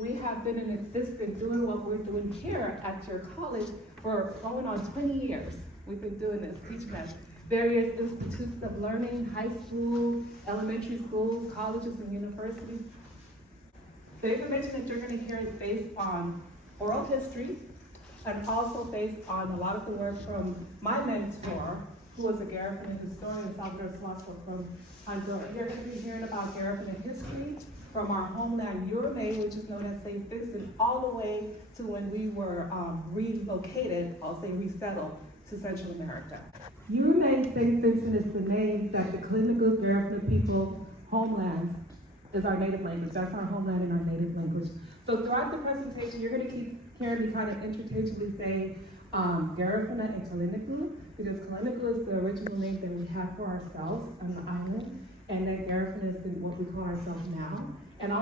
we have been in existence doing what we're doing here at your college for going on 20 years. We've been doing this, teaching at various institutes of learning, high school, elementary schools, colleges, and universities. The information that you're going to hear is based on oral history and also based on a lot of the work from my mentor, who was a Garifuna historian, Salvador Suazo from Honduras. You're going to be hearing about Garifuna history from our homeland, Uruguay, which is known as St. Vincent, all the way to when we were relocated, I'll say resettled, to Central America. Uruguay St. Vincent is the name that the Garinagu Garifuna people homelands is our native language. That's our homeland and our native language. So throughout the presentation, you're going to keep hearing me kind of interchangeably say Garifuna and Garinagu, because Garinagu is the original name that we have for ourselves on the island, and then Garifuna is what we call ourselves now. And also